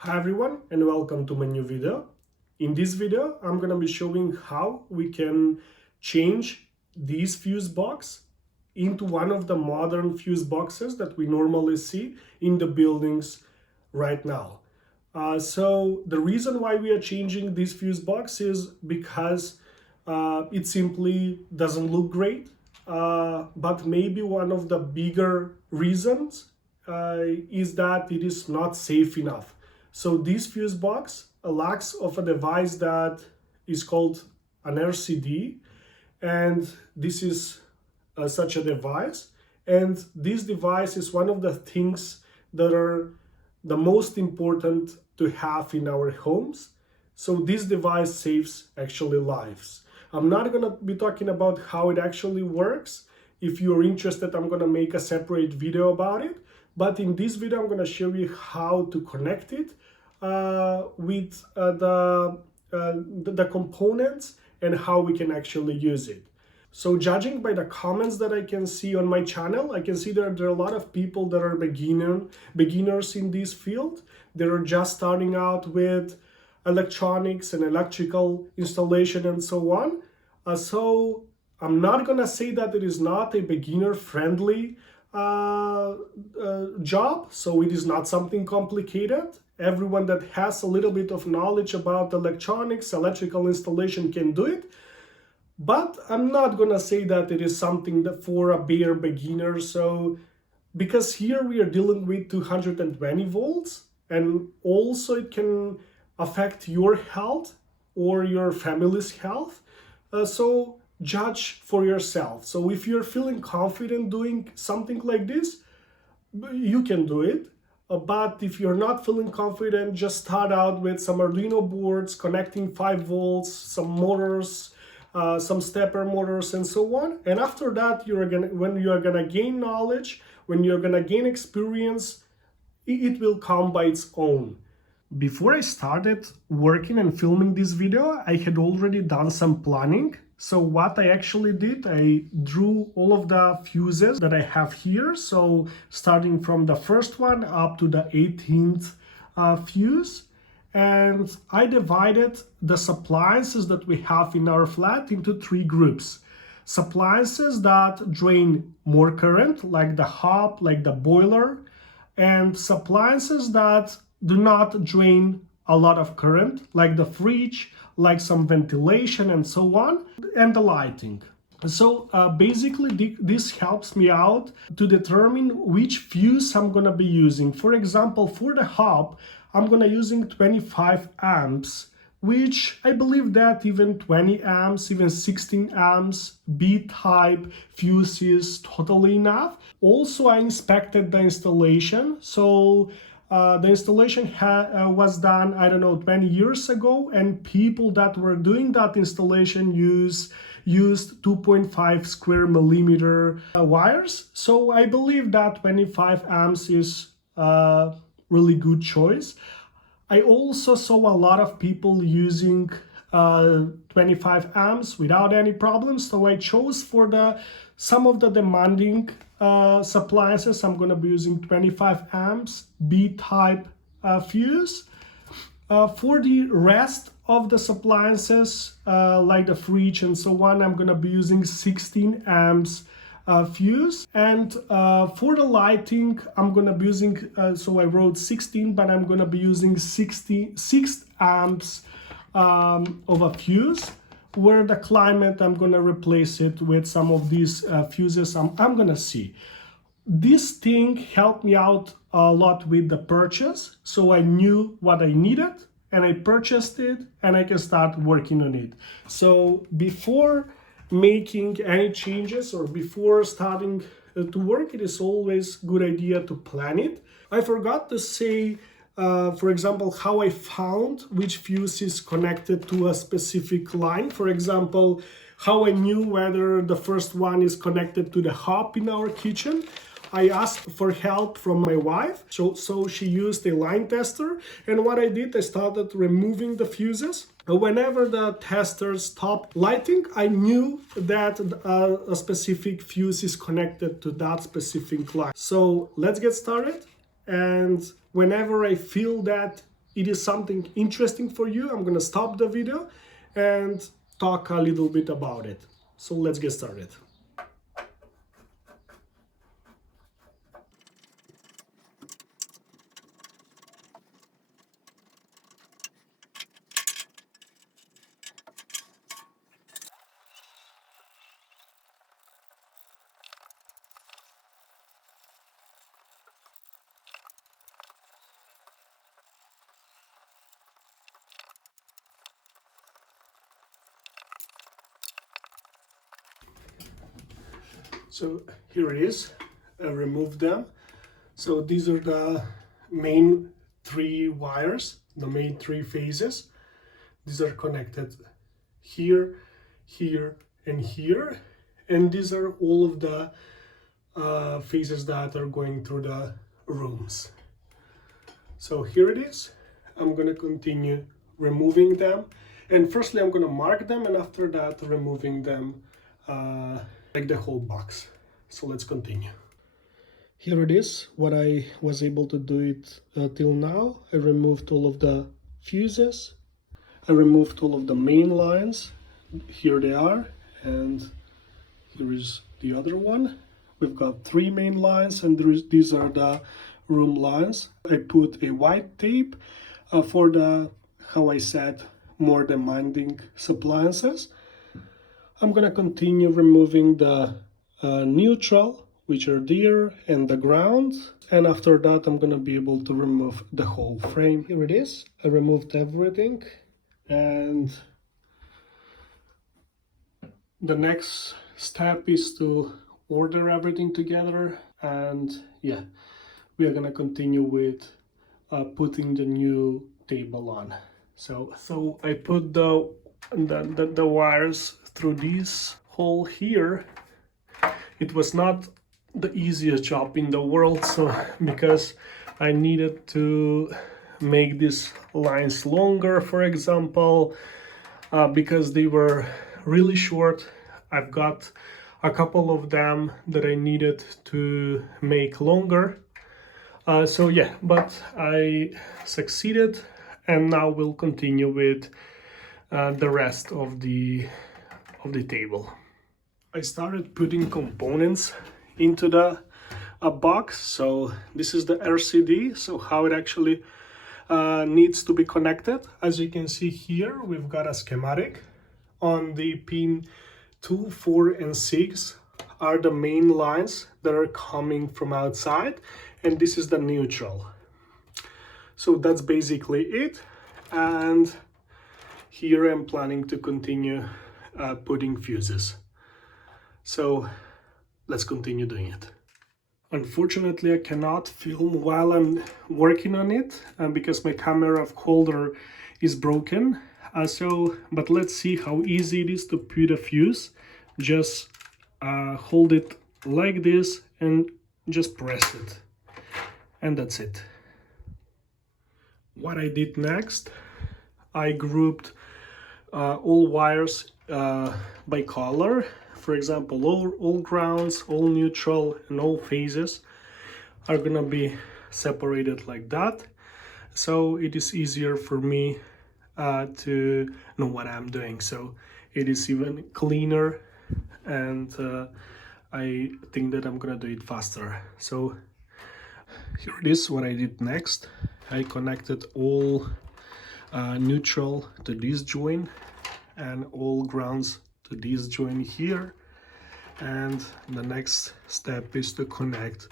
Hi everyone and welcome to my new video. In this video, I'm gonna be showing how we can change these fuse box into one of the modern fuse boxes that we normally see in the buildings right now. So the reason why we are changing this fuse box is because it simply doesn't look great. But maybe one of the bigger reasons is that it is not safe enough. So this fuse box lacks of a device that is called an RCD, and this is such a device. And this device is one of the things that are the most important to have in our homes. So this device saves actually lives. I'm not gonna be talking about how it actually works. If you're interested, I'm gonna make a separate video about it. But in this video, I'm gonna show you how to connect it with the components and how we can actually use it. So judging by the comments that I can see on my channel, I can see that there are a lot of people that are beginners in this field. They're just starting out with electronics and electrical installation and so on. So I'm not gonna say that it is not a beginner-friendly job. So it is not something complicated. Everyone that has a little bit of knowledge about electronics, electrical installation can do it. But I'm not gonna say that it is something that for a bare beginner. So because here we are dealing with 220 volts, and also it can affect your health or your family's health. So judge for yourself. So if you're feeling confident doing something like this, you can do it. But if you're not feeling confident, just start out with some Arduino boards, connecting 5 volts, some motors, some stepper motors, and so on. And after that, when you are gonna gain knowledge, when you're gonna gain experience, it will come by its own. Before I started working and filming this video, I had already done some planning. So what I actually did, I drew all of the fuses that I have here. So starting from the first one up to the 18th fuse. And I divided the appliances that we have in our flat into 3 groups. Appliances that drain more current, like the hob, like the boiler, and appliances that do not drain a lot of current, like the fridge, like some ventilation and so on, and the lighting. So basically this helps me out to determine which fuse I'm gonna be using. For example, for the hob, I'm gonna using 25 amps, which I believe that even 20 amps, even 16 amps, B-type fuse is totally enough. Also, I inspected the installation. So the installation was done, I don't know, 20 years ago, and people that were doing that installation used 2.5 square millimeter wires. So I believe that 25 amps is a really good choice. I also saw a lot of people using 25 amps without any problems. So I chose for some of the demanding appliances, I'm going to be using 25 amps B-type fuse. For the rest of the appliances, like the fridge and so on, I'm going to be using 16 amps fuse. And for the lighting, I'm going to be using, so I wrote 16, but I'm going to be using 6 amps of a fuse. Where the climate, I'm gonna replace it with some of these fuses I'm gonna see. This thing helped me out a lot with the purchase, so I knew what I needed and I purchased it and I can start working on it. So before making any changes or before starting to work, it is always a good idea to plan it. I forgot to say for example, how I found which fuse is connected to a specific line. For example, how I knew whether the first one is connected to the hob in our kitchen. I asked for help from my wife, so she used a line tester, and what I did, I started removing the fuses. Whenever the tester stopped lighting, I knew that a specific fuse is connected to that specific line. So let's get started. And whenever I feel that it is something interesting for you, I'm gonna stop the video and talk a little bit about it. So let's get started. So here it is, I removed them. So these are the main three wires, the main three phases. These are connected here, here, and here. And these are all of the phases that are going through the rooms. So here it is. I'm gonna continue removing them. And firstly, I'm gonna mark them, and after that, removing them like the whole box. So let's continue. Here it is, what I was able to do it till now. I removed all of the fuses. I removed all of the main lines. Here they are, and here is the other one. We've got three main lines, and these are the room lines. I put a white tape for the, how I said, more demanding appliances. I'm gonna continue removing the neutral, which are there, and the ground, and after that I'm gonna be able to remove the whole frame. Here it is. I removed everything, and the next step is to order everything together, and yeah, we are gonna continue with putting the new table on. So I put the wires through this hole here. It was not the easiest job in the world, so because I needed to make these lines longer, for example, because they were really short. I've got a couple of them that I needed to make longer. So yeah, but I succeeded, and now we'll continue with the rest of the table. I started putting components into the box. So this is the RCD, so how it actually needs to be connected. As you can see here, we've got a schematic. On the pin 2, 4, and 6 are the main lines that are coming from outside, and this is the neutral. So that's basically it, and here I'm planning to continue putting fuses. So let's continue doing it. Unfortunately, I cannot film while I'm working on it because my camera holder is broken. But let's see how easy it is to put a fuse. Just hold it like this and just press it. And that's it. What I did next, I grouped all wires by color. For example, all grounds, all neutral, and all phases are gonna be separated like that. So it is easier for me to know what I'm doing. So it is even cleaner, and I think that I'm gonna do it faster. So here it is, what I did next. I connected all neutral to this joint and all grounds to this joint here, and the next step is to connect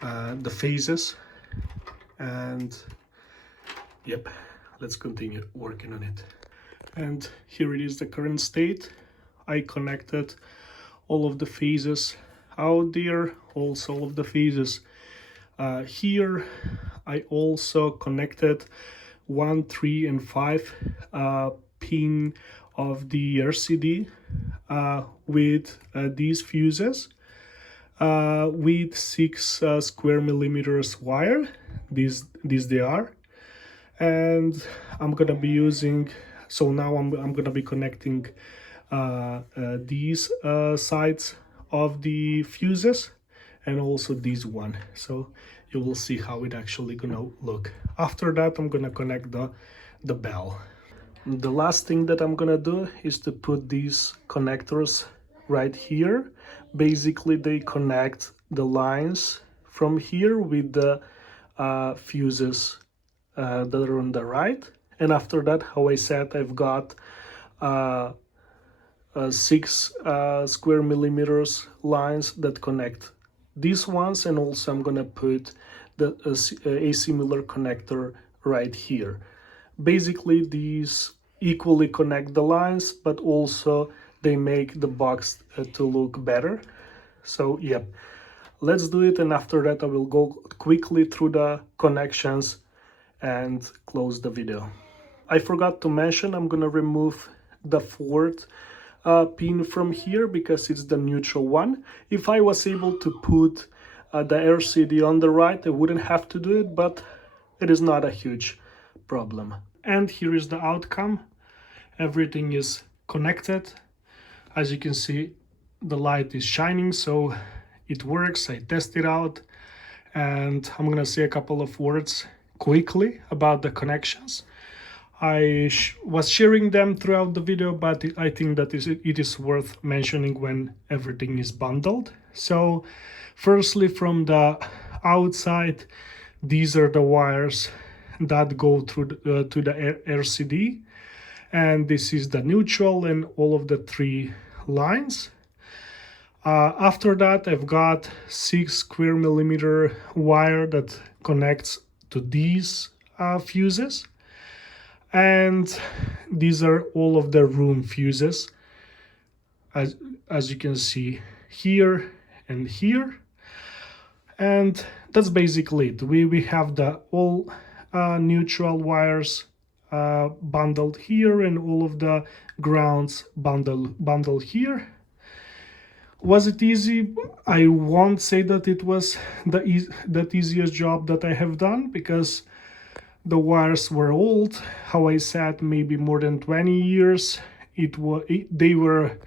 the phases, and yep, let's continue working on it. And here it is, the current state. I connected all of the phases out there, also all of the phases here. I also connected 1, 3, and 5 pin of the RCD with these fuses with 6 square millimeters wire. These they are, and I'm gonna be using. So now I'm gonna be connecting these sides of the fuses, and also this one. So you will see how it actually gonna look. After that, I'm gonna connect the bell. The last thing that I'm gonna do is to put these connectors right here. Basically, they connect the lines from here with the fuses that are on the right. And after that, how I said, I've got 6 square millimeters lines that connect these ones, and also I'm gonna put a similar connector right here. Basically, these equally connect the lines, but also they make the box to look better. So yeah, let's do it, and after that I will go quickly through the connections and close the video. I forgot to mention, I'm gonna remove the fourth pin from here because it's the neutral one. If I was able to put the RCD on the right, I wouldn't have to do it, but it is not a huge problem. And here is the outcome. Everything is connected. As you can see, the light is shining, so it works. I tested it out, and I'm gonna say a couple of words quickly about the connections. I was sharing them throughout the video, but I think that it is worth mentioning when everything is bundled. So firstly, from the outside, these are the wires that go through to the RCD, and this is the neutral and all of the 3 lines. After that, I've got 6 square millimeter wire that connects to these fuses, and these are all of the room fuses, as you can see here and here. And that's basically it. We have the all neutral wires bundled here, and all of the grounds bundled here. Was it easy? I won't say that it was the easiest job that I have done, because the wires were old. How I said, maybe more than 20 years. They were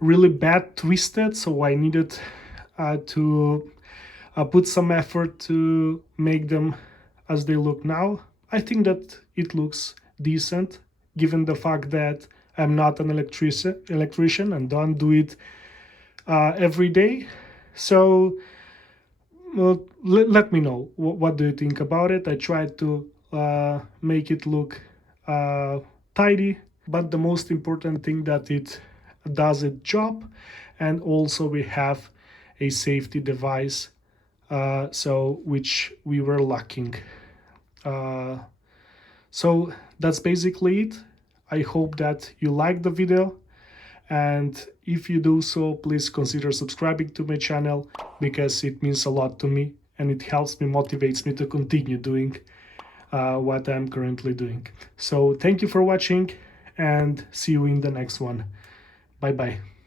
really bad twisted, so I needed to put some effort to make them as they look now. I think that it looks decent, given the fact that I'm not an electrician and don't do it every day. So let me know, what do you think about it. I tried to make it look tidy, but the most important thing that it does its job, and also we have a safety device, so which we were lacking. So that's basically it. I hope that you liked the video, and if you do so, please consider subscribing to my channel, because it means a lot to me and it helps me, motivates me to continue doing what I'm currently doing. So thank you for watching, and see you in the next one. Bye bye.